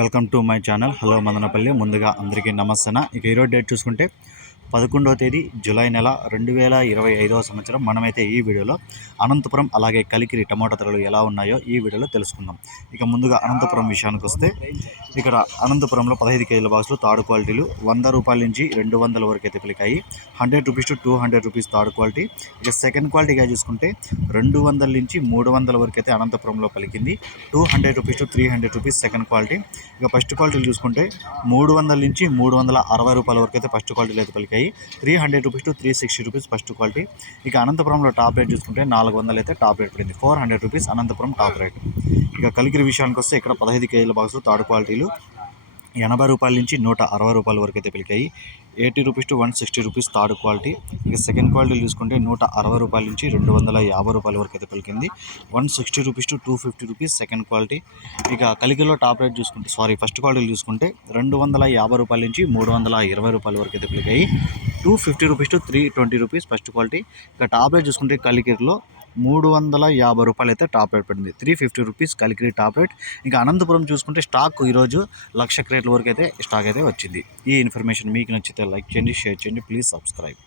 Welcome to my channel. Hello Madanapalle. ముందుగా అందరికీ నమస్తే ఇక ఈరోజు డేట్ చూసుకుంటే పదకొండవ తేదీ జూలై నెల రెండు వేల ఇరవై ఐదవ సంవత్సరం. మనమైతే ఈ వీడియోలో అనంతపురం అలాగే కలికిరి టమాటా ధరలు ఎలా ఉన్నాయో ఈ వీడియోలో తెలుసుకుందాం. ఇక ముందుగా అనంతపురం విషయానికి వస్తే ఇక్కడ అనంతపురంలో పదహైదు కేజీల బాక్సులు తాడు క్వాలిటీలు వంద రూపాయల నుంచి రెండు వందల వరకు అయితే పిలికాయి. Hundred rupees to two hundred rupees third quality. ఇక సెకండ్ క్వాలిటీగా చూసుకుంటే రెండు వందల నుంచి మూడు వందల వరకు అయితే అనంతపురంలో పలికింది. Two hundred rupees to three hundred rupees second quality. ఇక ఫస్ట్ క్వాలిటీలు చూసుకుంటే మూడు వందల నుంచి మూడు వందల అరవై రూపాయల వరకు అయితే ఫస్ట్ క్వాలిటీలు అయితే పలికాయి. Three hundred rupees to three sixty rupees first quality ఇక అనంతపురంలో టాప్ రేట్ చూసుకుంటే నాలుగు వందలు అయితే టాప్ రేట్ పడింది. Four hundred rupees Anantapur top rate ఇక కలిగిరి విషయానికి వస్తే ఇక్కడ పదహైదు కేజీల బాక్సులు థర్డ్ క్వాలిటీలు ఎనభై రూపాయల నుంచి నూట అరవై రూపాయల వరకు అయితే పిలికాయి. Eighty rupees to one sixty rupees third quality. ఇక సెకండ్ క్వాలిటీ చూసుకుంటే నూట అరవై రూపాయల నుంచి రెండు వందల యాభై రూపాయల వరకు అయితే పెరిగింది one sixty rupees to two fifty rupees second quality. ఇక కలికిలో టాప్ రేట్ చూసుకుంటే సారీ ఫస్ట్ క్వాలిటీ చూసుకుంటే రెండు వందల యాభై రూపాయల నుంచి మూడు వందల ఇరవై రూపాయల వరకు అయితే పెరిగాయి two fifty rupees to three twenty rupees first quality. ఇక టాప్ రేట్ చూసుకుంటే కలికిరిలో మూడు వందల యాభై రూపాయలు అయితే టాప్ రేట్ పడింది. Three fifty rupees Kalikiri top rate. ఇంకా అనంతపురం చూసుకుంటే స్టాక్ ఈరోజు లక్ష క్రేట్ల వరకు అయితే స్టాక్ అయితే వచ్చింది. ఈ ఇన్ఫర్మేషన్ మీకు నచ్చితే లైక్ చేయండి షేర్ చేయండి ప్లీజ్ సబ్స్క్రైబ్.